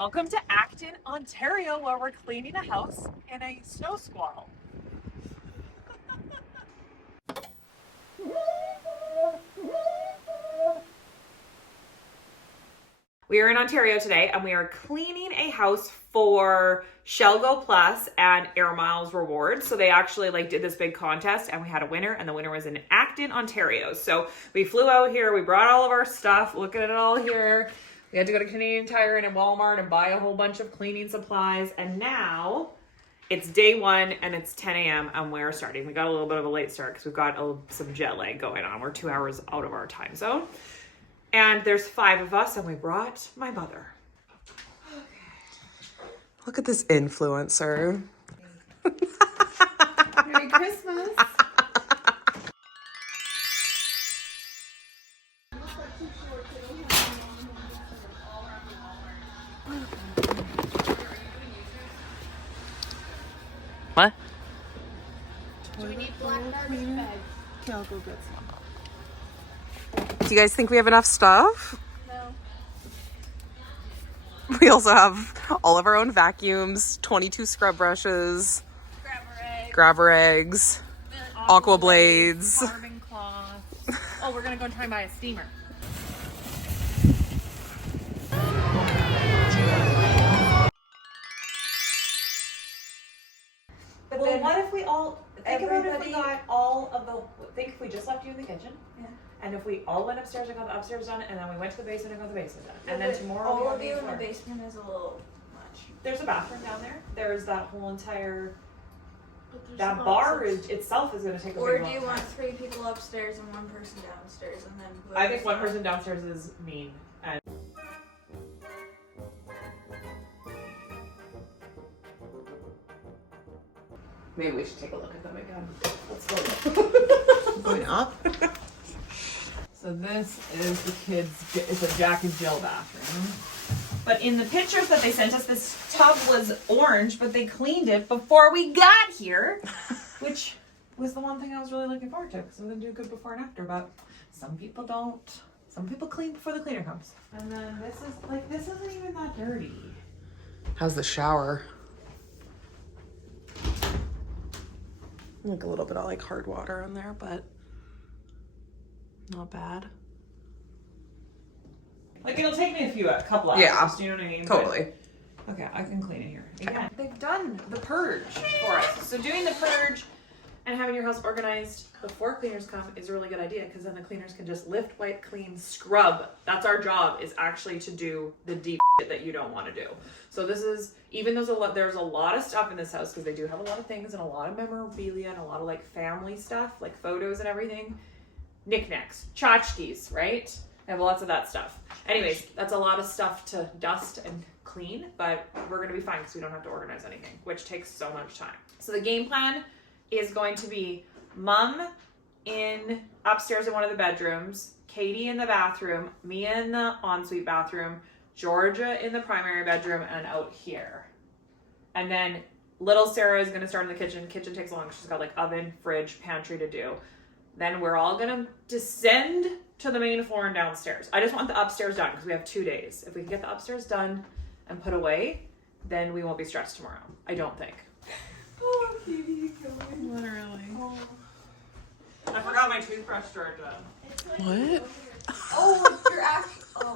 Welcome to Acton, Ontario, where we're cleaning a house in a snow squall. We are in Ontario today and we are cleaning a house for Shell and Airmiles rewards. So they actually did this big contest and we had a winner, and the winner was in Acton, Ontario. So we flew out here, we brought all of our stuff, look at it all here. We had to go to Canadian Tire and Walmart and buy a whole bunch of cleaning supplies. And now it's day one and it's 10 a.m. and we're starting. We got a little bit of a late start because we've got some jet lag going on. We're 2 hours out of our time zone. And there's 5 of us and we brought my mother. Okay. Look at this influencer. Merry Christmas. What? Do we need black garbage bags? Yeah, I'll go get some. Do you guys think we have enough stuff? No. We also have all of our own vacuums, 22 scrub brushes, grabber eggs, aqua blades. Farming cloth. Oh, we're gonna go try and buy a steamer. But well, what if we all think about if we got all of the? Think if we just left you in the kitchen, yeah. And if we all went upstairs and got the upstairs done, and then we went to the basement and got the basement done, and then tomorrow all of you in the basement is a little much. There's a bathroom down there. There's that whole entire. That bar itself is going to take a big Or do long you time. want 3 people upstairs and 1 person downstairs, and then? I think 1 person downstairs is mean. And maybe we should take a look at them again. Let's go. Going up? So this is the kids', it's a Jack and Jill bathroom. But in the pictures that they sent us, this tub was orange, but they cleaned it before we got here, which was the one thing I was really looking forward to, because I'm going to do a good before and after, but some people don't. Some people clean before the cleaner comes. And then this isn't even that dirty. How's the shower? Like a little bit of hard water in there, but not bad. It'll take me a couple hours. Yeah, Do you know what I mean? totally. But, okay, I can clean it here. Again, they've done the purge for us. So doing the purge and having your house organized before cleaners come is a really good idea, because then the cleaners can just lift, wipe, clean, scrub. That's our job, is actually to do the deep shit that you don't want to do. So this is, even though there's a lot of stuff in this house, because they do have a lot of things and a lot of memorabilia and a lot of family stuff, photos and everything, knickknacks, tchotchkes, right? I have lots of that stuff. Anyways, that's a lot of stuff to dust and clean, but we're going to be fine because we don't have to organize anything, which takes so much time. So the game plan is going to be Mom in upstairs in one of the bedrooms, Katie in the bathroom, me in the ensuite bathroom, Georgia in the primary bedroom, and out here. And then little Sarah is going to start in the kitchen. Kitchen takes long. She's got oven, fridge, pantry to do. Then we're all going to descend to the main floor and downstairs. I just want the upstairs done because we have 2 days. If we can get the upstairs done and put away, then we won't be stressed tomorrow. I don't think. Oh, baby, you going? Literally. Oh. I forgot my toothbrush, Georgia. What? Oh, you're actually. Oh.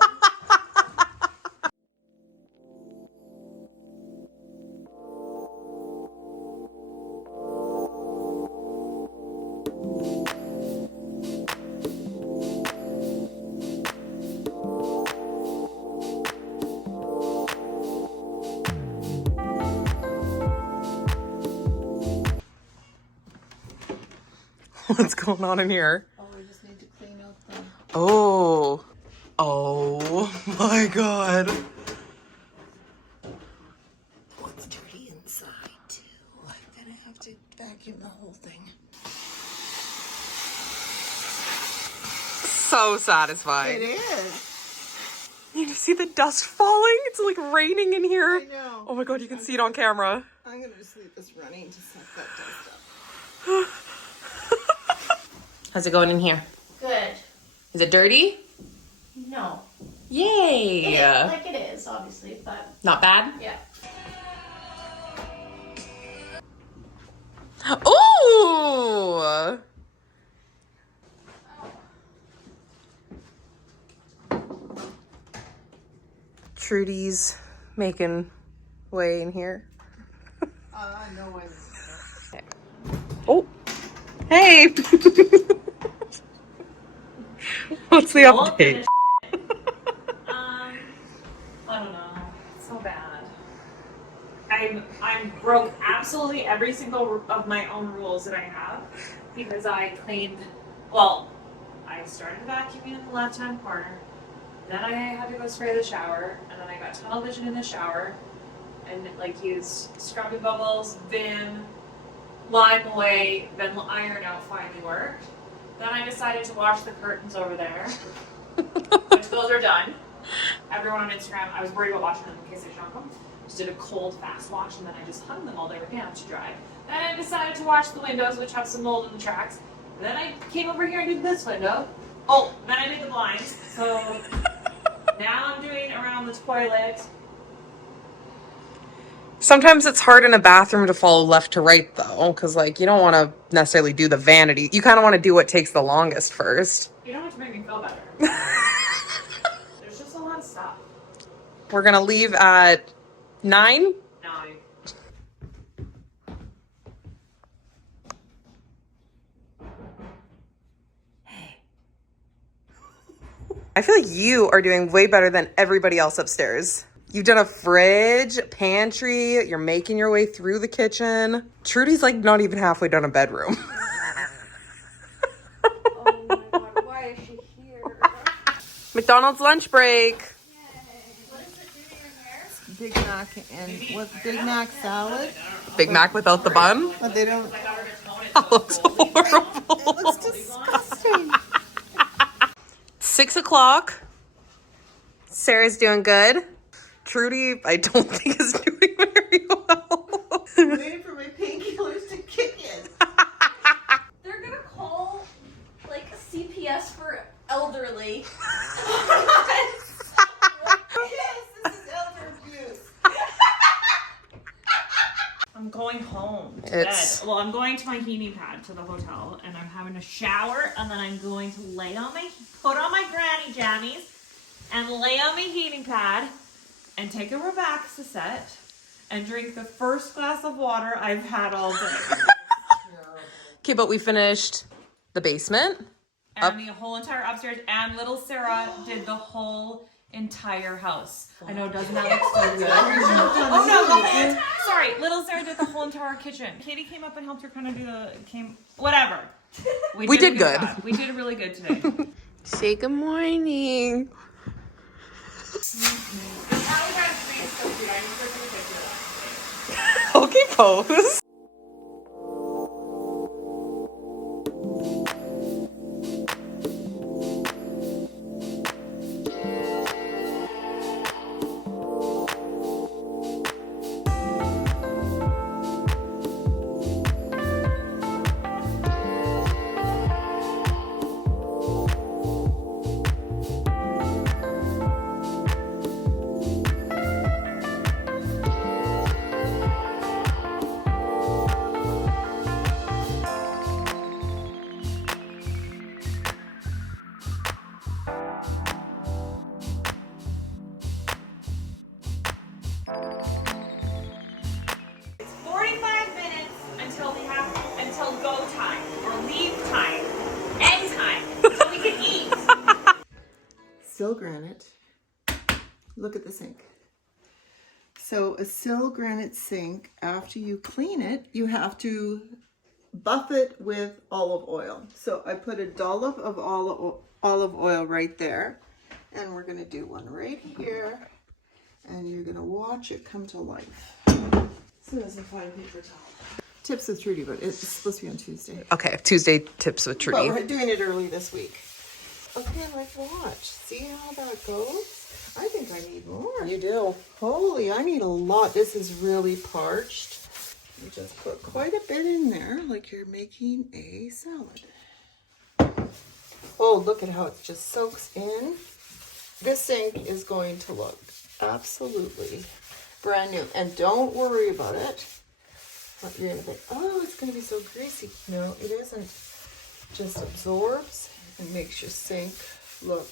What's going on in here? Oh, we just need to clean out the. Oh. Oh my god. What's dirty inside, too? I'm gonna have to vacuum the whole thing. So satisfying. It is. You can see the dust falling. It's raining in here. I know. Oh my god, you can see it on camera. I'm gonna just leave this running to suck that dust up. How's it going in here? Good. Is it dirty? No. Yay! Like it is, obviously, but Not bad? yeah. Ooh! Trudy's making way in here. No one. Oh! Hey! What's the update? I don't know. It's so bad. I'm broke absolutely every single of my own rules that I have because I cleaned. Well, I started vacuuming in the left-hand corner. Then I had to go spray the shower, and then I got tunnel vision in the shower, and like used scrubbing bubbles, Vim, lime away, then iron out finally worked. Then I decided to wash the curtains over there, which those are done. Everyone on Instagram, I was worried about washing them in case they shrunk them. Just did a cold, fast wash, and then I just hung them all day with hands to dry. Then I decided to wash the windows, which have some mold in the tracks. Then I came over here and did this window. Oh, then I did the blinds. So now I'm doing around the toilet. Sometimes it's hard in a bathroom to follow left to right, though, because, like, you don't want to necessarily do the vanity. You kind of want to do what takes the longest first. You don't have to make me feel better. There's just a lot of stuff. We're going to leave at 9? No. I feel like you are doing way better than everybody else upstairs. You've done a fridge, pantry, you're making your way through the kitchen. Trudy's like not even halfway done a bedroom. Oh my god, why is she here? McDonald's lunch break. What is it doing in here? Big Mac and what? Big Mac salad? Big Mac without the bun. But they don't. That looks horrible. It looks disgusting. 6 o'clock. Sarah's doing good. Trudy, I don't think is doing very well. I'm waiting for my painkillers to kick in. They're gonna call like CPS for elderly. Yes, this is elder abuse. I'm going home to It's- bed. Well, I'm going to my heating pad to the hotel, and I'm having a shower, and then I'm going to put on my granny jammies, and lay on my heating pad, and take a Relax-A-Set, and drink the first glass of water I've had all day. Okay, but we finished the basement. And the whole entire upstairs, and little Sarah did the whole entire house. I know, doesn't that look so good? Oh no, go ahead. Sorry, little Sarah did the whole entire kitchen. Katie came up and helped her kind of whatever. We did a good. job. We did really good today. Say good morning. Okay, pose. It's 45 minutes until go time or leave time, end time, so we can eat. Sill granite. Look at the sink. So a sill granite sink, after you clean it, you have to buff it with olive oil. So I put a dollop of olive oil right there. And we're going to do one right here. And you're going to watch it come to life. As soon as I find paper towel. Tips with Trudy, but it's supposed to be on Tuesday. Okay, Tuesday tips with But Trudy. we're doing it early this week. Okay, let's watch. See how that goes? I think I need more. You do. Holy, I need a lot. This is really parched. You just put quite a bit in there, like you're making a salad. Oh, look at how it just soaks in. This sink is going to look absolutely brand new. And don't worry about it. But you're gonna think, oh, it's gonna be so greasy. No, it isn't. Just absorbs and makes your sink look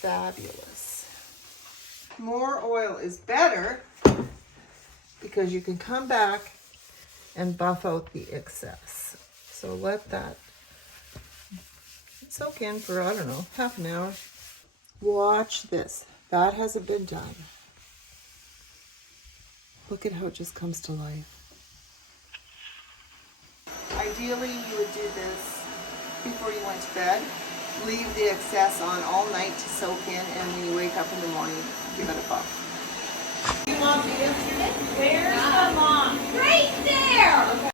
fabulous. More oil is better because you can come back and buff out the excess. So let that soak in for, I don't know, half an hour. Watch this. That hasn't been done. Look at how it just comes to life. Ideally, you would do this before you went to bed. Leave the excess on all night to soak in, and when you wake up in the morning, give it a buff. You want the instrument? Where's the mom? Right there!